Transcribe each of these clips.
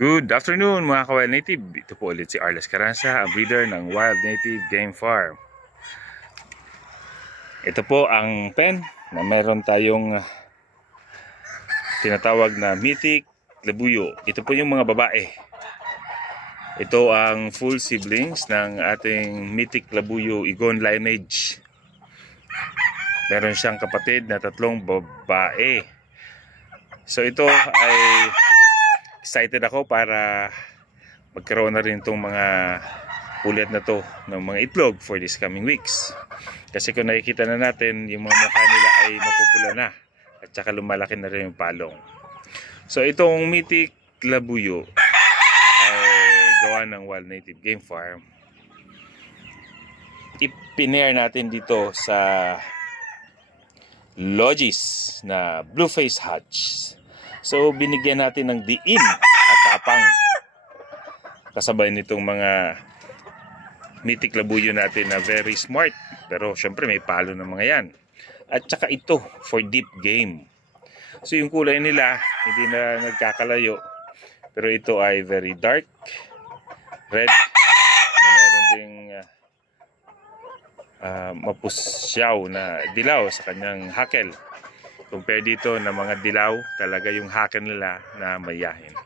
Good afternoon mga ka-Wild Native. Ito po ulit si Arles Carranza, ang breeder ng Wild Native Game Farm. Ito po ang pen na meron tayong tinatawag na Mythic Labuyo. Ito po yung mga babae. Ito ang full siblings ng ating Mythic Labuyo Igon lineage. Meron siyang kapatid na 3 babae. So ito ay excited ako para magkaroon na rin itong mga ulit na to ng mga itlog for this coming weeks. Kasi kung nakikita na natin, yung mga mukha nila ay mapupula na at saka lumalaki na rin yung palong. So itong Mythic Labuyo ay gawa ng Wild Native Game Farm. Ipinair natin dito sa Logis na Blue Face Hatch. So binigyan natin ng diin at tapang kasabay nitong mga Mythic Labuyo natin na very smart, pero syempre may palo ng mga yan. At saka ito for deep game. So yung kulay nila hindi na nagkakalayo, pero ito ay very dark red na meron ding mapusyaw na dilaw sa kanyang hakel. Compare dito na mga dilaw, talaga yung hakel nila na mayahin.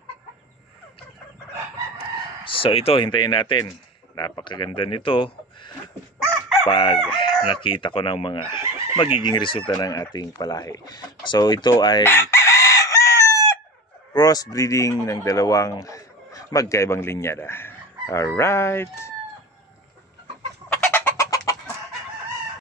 So ito, hintayin natin. Napakaganda nito pag nakita ko ng mga magiging resulta ng ating palahi. So ito ay crossbreeding ng dalawang magkaibang linyada. Alright.